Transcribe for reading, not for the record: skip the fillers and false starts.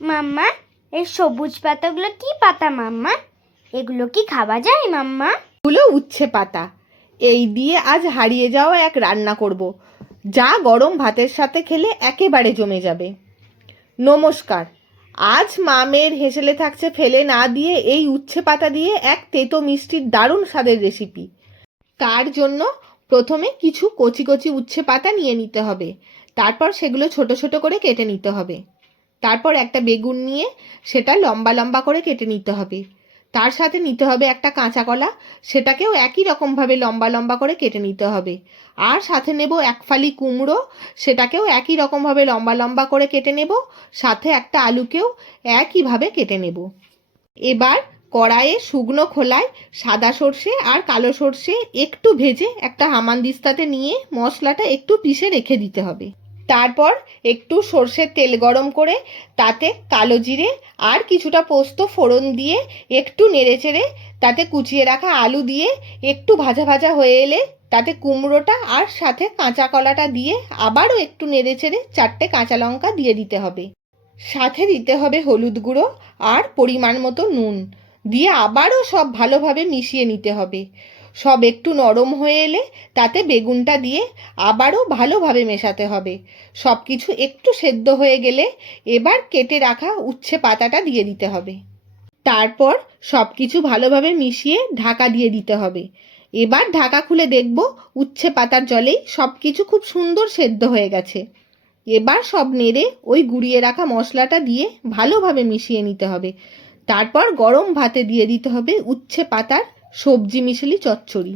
মাম্মা, এই সবুজ পাতাগুলো কি পাতা মাম্মা? এগুলো কি খাওয়া যায় মাম্মা? এগুলো উচ্ছে পাতা। এই দিয়ে আজ হারিয়ে যাওয়া এক রান্না করব, যা গরম ভাতের সাথে খেলে একেবারে জমে যাবে। নমস্কার। আজ মামের হেসেলে থাকছে ফেলে না দিয়ে এই উচ্ছে পাতা দিয়ে এক তেতো মিষ্টির দারুণ স্বাদের রেসিপি। তার জন্য প্রথমে কিছু কচি কচি উচ্ছে পাতা নিয়ে নিতে হবে। তারপর সেগুলো ছোট ছোট করে কেটে নিতে হবে। তারপর একটা বেগুন নিয়ে সেটা লম্বা লম্বা করে কেটে নিতে হবে। তার সাথে নিতে হবে একটা কাঁচা কলা, সেটাকেও একই রকমভাবে লম্বা লম্বা করে কেটে নিতে হবে। আর সাথে নেব এক ফালি কুমড়ো, সেটাকেও একই রকমভাবে লম্বা লম্বা করে কেটে নেব। সাথে একটা আলুকেও একইভাবে কেটে নেব। এবার কড়াইয়ে শুকনো খোলায় সাদা সর্ষে আর কালো সর্ষে একটু ভেজে একটা হামানদিস্তাতে নিয়ে মশলাটা একটু পিষে রেখে দিতে হবে। তারপর একটু সর্ষের তেল গরম করে তাতে কালো জিরে আর কিছুটা পোস্ত ফোড়ন দিয়ে একটু নেড়েচেড়ে তাতে কুচিয়ে রাখা আলু দিয়ে একটু ভাজা ভাজা হয়ে এলে তাতে কুমড়োটা আর সাথে কাঁচা কলাটা দিয়ে আবারও একটু নেড়েচেড়ে 4টে কাঁচা লঙ্কা দিয়ে দিতে হবে। সাথে দিতে হবে হলুদ গুঁড়ো আর পরিমাণ মতো নুন দিয়ে আবারও সব ভালোভাবে মিশিয়ে নিতে হবে। সব একটু নরম হয়ে এলে তাতে বেগুনটা দিয়ে আবারও ভালোভাবে মেশাতে হবে। সব কিছু একটু সেদ্ধ হয়ে গেলে এবার কেটে রাখা উচ্ছে পাতাটা দিয়ে দিতে হবে। তারপর সব কিছু ভালোভাবে মিশিয়ে ঢাকা দিয়ে দিতে হবে। এবার ঢাকা খুলে দেখব উচ্ছে পাতার জলেই সব কিছু খুব সুন্দর সেদ্ধ হয়ে গেছে। এবার সব নেড়ে ওই গুঁড়িয়ে রাখা মশলাটা দিয়ে ভালোভাবে মিশিয়ে নিতে হবে। তারপর গরম ভাতে দিয়ে দিতে হবে উচ্ছে পাতার সবজি মিশালি চচ্চড়ি।